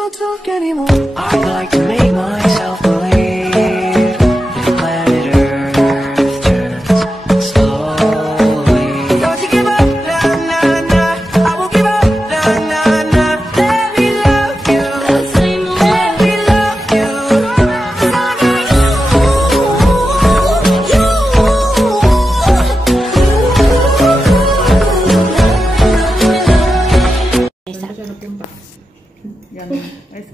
don't talk anymore. I'd like to make myself believe that planet Earth turns slowly. Don't you give up, nah, nah, nah. I won't give up, nah, nah, nah. Let me love you, let me love you.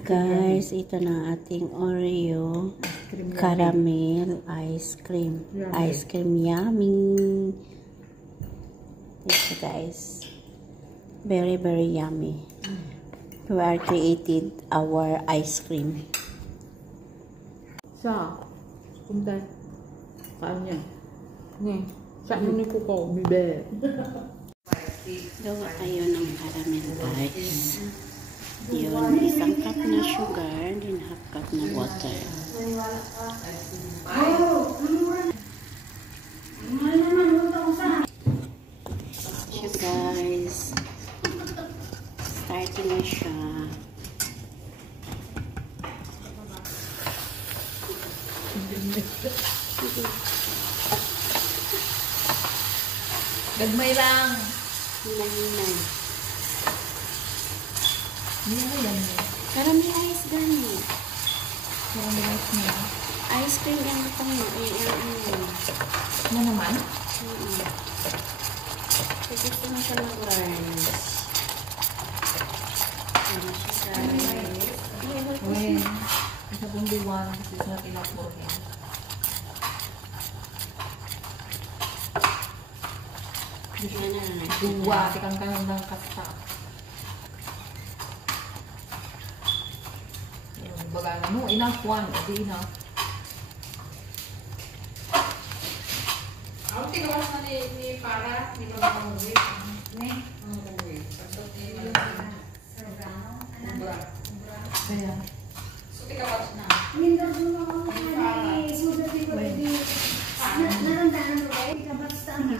Guys, ito na ating Oreo caramel ice cream. Ice cream yummy. Ito guys. Very yummy. We are created our ice cream. Sa punta kanya. Ni, sa ni ko bibe. Gawa tayo ng caramel guys. Yun, isang cup na sugar, then half cup na water. So guys, starting na siya. Gagmay lang. Hinay-hinay. Hindi mo yan. Caramelize gani. Caramelize niya. Ice cream yung ito mo. Ano naman? Gusto mo siya mag-rise. Ano siya guys? When, isa pong diwan, this is not enough for him. Dua, tikang kanan ng kasta. Baga no, enough one, di enough. Ako tigawas na ni para, ni pagkakamugit. Ni? Ang kamugit. Pagkot ni Malapin. Serrano? Umbra. Kaya. So, tigawas na. Hindi na doon ako nakali. Sudat di ko pwede. Narandaan ko kayo. Tigawas na.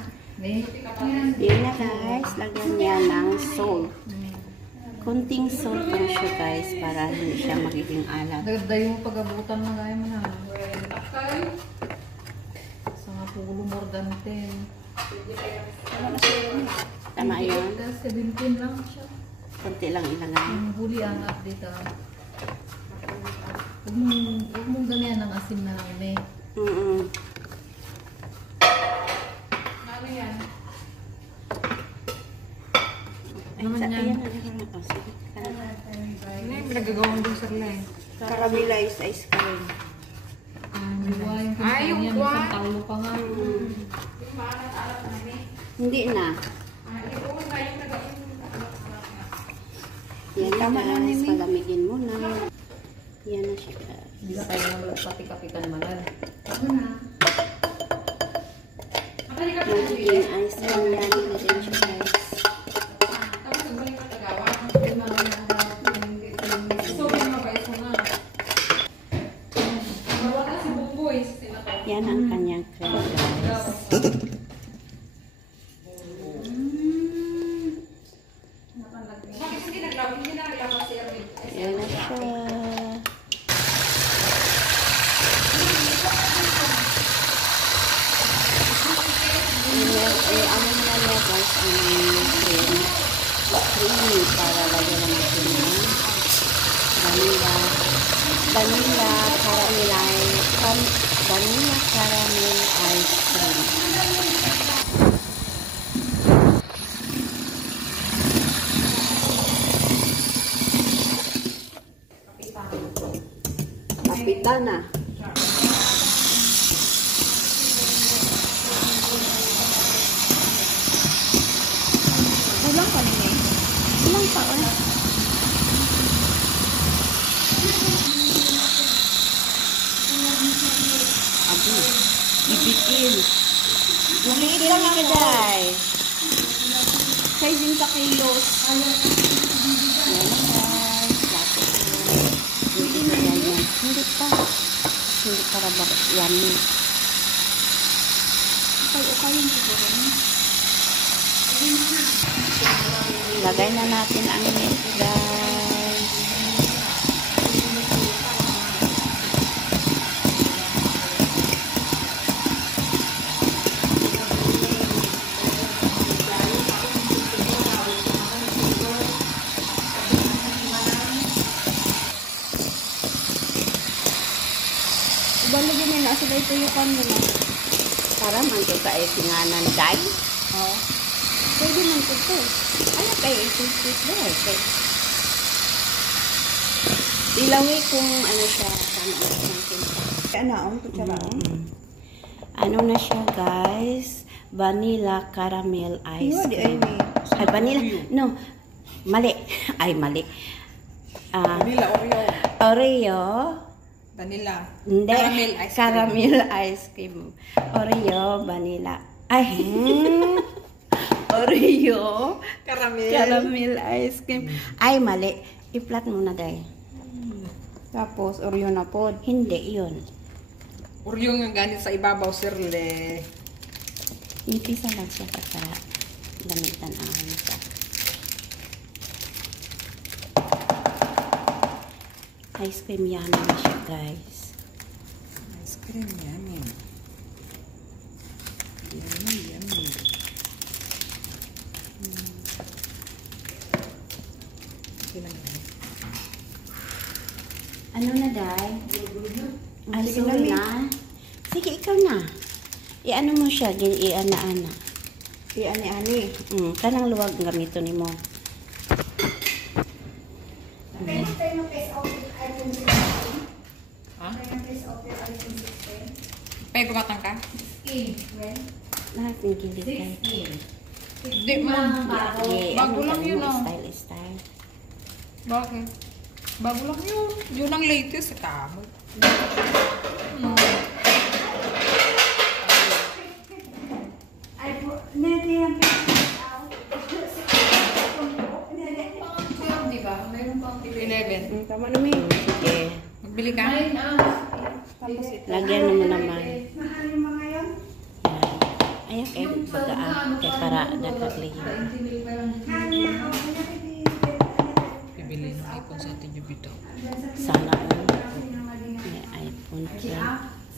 Yan na guys, lagyan niya ng salt. Kunting salt lang siya guys para hindi siya magiging alat. Dagday mo pag-abutan na gaya mo na. Sa nga pulo more than 10. Tama yun? 17 lang siya. Kunti lang ilagay. Yung huli ang update Huwag mong gamihan ng asin na lang eh. Ano yan? Naman yan. Ano yung pinagagawang dun sa rin? Caramelized ice cream. Ay, yung kuwan. Taulo pa nga. Hindi na. Yan na guys. Palamigin mo na. Yan na siya guys. Hindi na tayo naman pati-kapitan naman. Magiging ice cream yan na rin siya guys. Yan ang kanyang cream guys. Yan na siya. Ano na niya guys ang cream. Creamy para lagyan na natin ng vanilla caramel ice cream. Kapitana. Ulang pa niya. Ulang pa eh. Abi, ibitin. Ulit lang ka guys. Sizing sa kilos. Ayan guys. Hindi pa. Hindi para ba yummy. Okay siguro. Lagay na natin ang milk guys. Balagyan nila sa dito yung kanila. Para man to sa singanan day. Oo. Pwede man ito to. Ano kayo ipit there? Kay ilawi kung ano siya sana ang tinta. Kaya na, ang kutsara. Ano na siya guys? Vanilla caramel ice Iwa di ay cream. may. Ay, vanilla. No. Mali. Ay, mali. Vanilla Oreo. Oreo. Vanilla. Hindi. Caramel ice cream. Caramel ice cream. Oreo, vanilla. Ay. Oreo. Caramel ice cream. Ay, mali. I-flat mo na, day. Tapos, Oreo na po. Hindi, yun. Oreo yung ganit sa ibabaw, sirle. Impisa lang siya para lamitan ang ano siya. Ice cream yummy na siya, guys. Ice cream, yummy. Yummy, yummy. Okay lang yan. Ano na, day? Ay, Sige sorry na, na. Sige, ikaw na. I-ano mo siya, i-ana-ana. Ani-ani. Kanang luwag gamito ni mo. Ha? Pwede kumatang ka? Lahat ng gilid kayo. Hindi man. Bago lang yun, oh. Style. Bakit? Bago lang yun. Yun ang latest sa kamo. Di ba? Mayroon pang 11. Tama na, may. Sige. Magbili ka? Lagyan mo naman. Yan. Ayan, kay bagaan. Kay para nagkaklihin. Bibili ng iPhone sa atin yung bito. Sana all. May iPhone 12.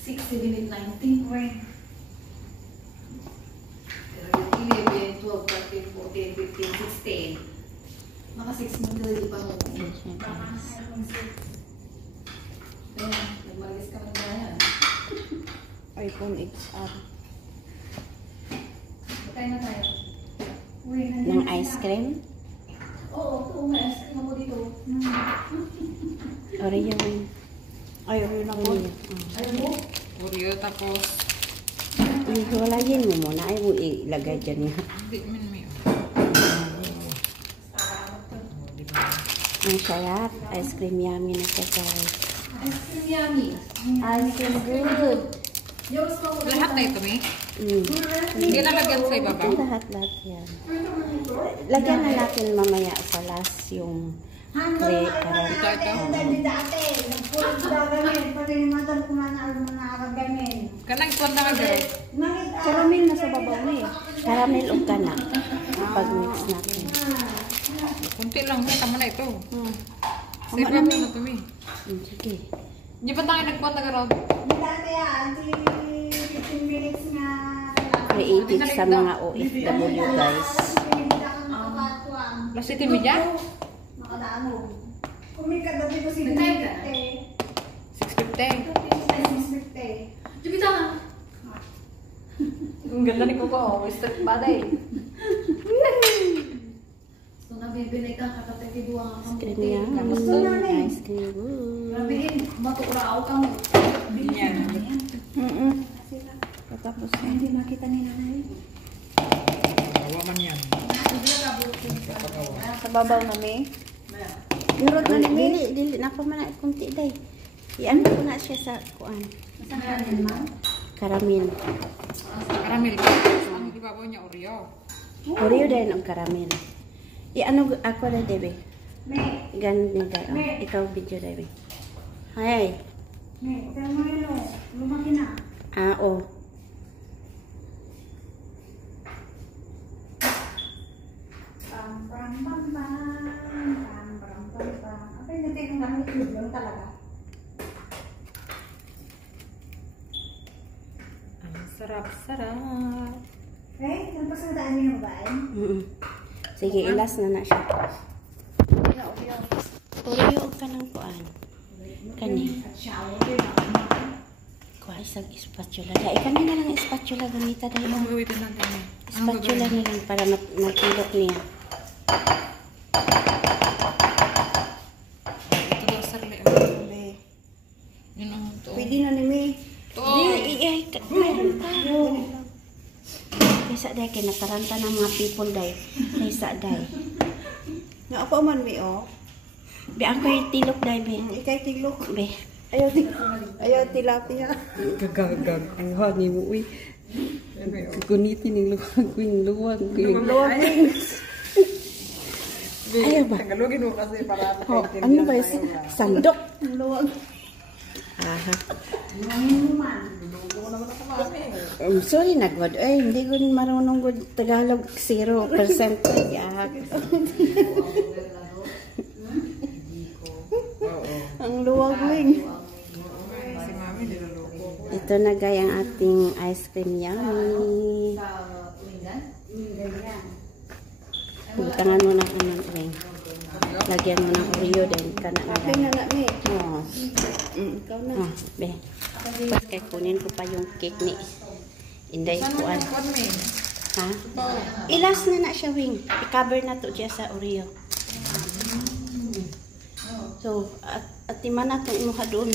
6, 7, 8, 19. 11, 12, 13, 14, 15, 16. Maka 6 months na di pa mo. Ayan siya, guys. Kaya, nagmalis ka na yan. iPhone XR. Kaya na tayo. Ng ice cream. Oo, may ice cream ako dito. Oreo. Ay, Oreo na po. Ayaw mo? Oreo, tapos... Hiwalayin mo muna. Ay mo ilagay dyan nga. Hindi man may... Ang sarap. Ice cream yummy na siya, guys. Ice cream yummy. Ice cream good. Lahat na ito, May? Mm. Hindi na lagyan sa ibabaw. Lahat yan. Lagyan na natin mamaya sa last yung cream. Kanang ituan na kagay. Caramel na sa babaw na eh. Caramel o kana. Pag-mix natin. Kunti lang, tama na ito. Sa Tama ibabaw na, May. na ito, May. Sige. Di ba tayo nagpuan na garod? Creative sa mga OFW, guys. Plus ito, Media? 650. Jupita nga. Ang ganda ni Coco, oh. Step baday. So, nabibinay ka kakatitibuang ang Ice cream yummy. Ice cream good. Rabihin, maturao ka mo. Binyan. Tapos, hindi makita ni nanay. Gawa man yan. Sa babaw na, May. Yurot na ni May. Dili na pa man kunti day. Iyan ko na siya sa kuan. Caramel. Caramel ka. So, ang ibabaw niya, Oreo. Oreo din ang caramel. Ano ako na debe. Gan ni day. Oh, ikaw video debe. Hay. Oh. Ang sarap-sarap. Sige, ilas na siya. Oreo ka ng kuan. Kani. Kuha isang spatula. Dahil kami na lang spatula gamita dahil. Anong gagawin natin? Spatula na lang para matulok niya. Ito daw, sarili. Be. Yun ang to. Pwede na ni Mi. Ito. Mayroon pa. Kaysa dahil, kinataranta ng mga people dahil. Kaysa dahil. Nga ako man Mi, oh. Be, ako yung tilok dahil, be. Ikay tilok. Be. Ayaw tilapia. Gagagawa ni mo, uy. Kunitin yung luwag ko yung luwag ko yung Luwag Wing. Ayaw ba? Tagalogin mo kasi para Oh, ano ba yung sandok? Ang luwag. Aha. Sorry na, God. Ay, hindi ko marunong good Tagalog. 0%. Yak. Ang luwag Wing. si Mami niloloko. Ito na gaya ang ating ice cream yummy. Butangan mo ng anong ring. Lagyan mo ng Oreo din. Kana na Happy lang. na na Mi. Oh. Ikaw na. Oh, be. Tapos kay kunin ko pa yung cake ni Inday Saan mo kuan. yung kwan, May? Ha? Ilas na siya, Wing. I-cover na to siya sa Oreo. So, at timan na itong imuha doon.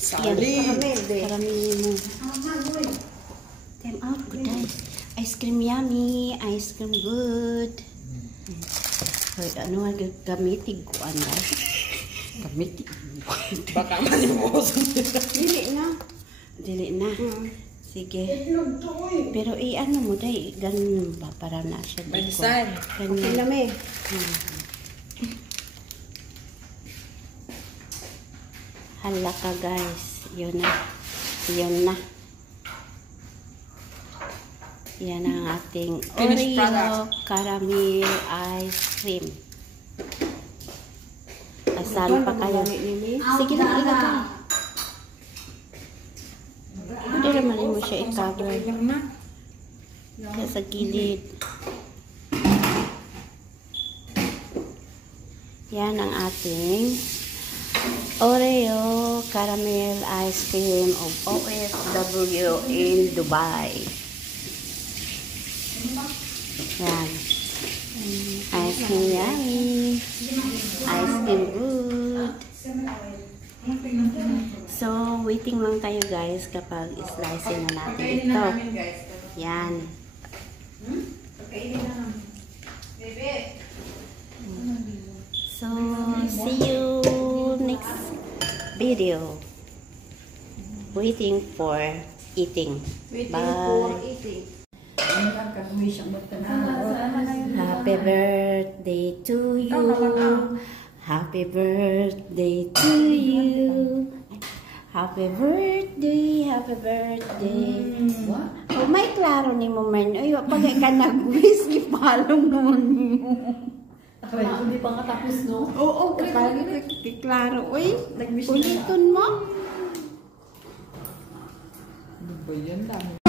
Sali. Caramel, Be. Karamili mo. Time out, good guys. Ice cream yummy. Ice cream good. Hoy, ano nga gamitig ko, ano? Gamitig. Baka malimusan. Dili na. Dili na. Sige. Pero i-ano mo dahil, ganun ba? Para na siya dito. Minsan. Okay Ganyan. na Mi. Hala ka guys. Yun na. Yun na. Yan ang ating Finished Oreo product. caramel ice cream. Asan pa kayo? Ni Mi. Sige lang, ilagay. Hindi naman mo siya i-cover. na. Kaya sa gilid. Yan ang ating Oreo caramel ice cream of OFW in Dubai. Yan. Ice cream yummy. Ice cream good. So, waiting lang tayo guys kapag slice na natin ito. Yan. So, see you next video. Waiting for eating. Bye. eating. Happy birthday to you. Happy birthday to you. Happy birthday, happy birthday. Oh, may klaro ni mo man. Ay, pag ka nag-wish, ipalong naman mo. Hindi pa nga tapos, no? Oo, klaro. Uy, ulitin mo. Ano ba yan? Dami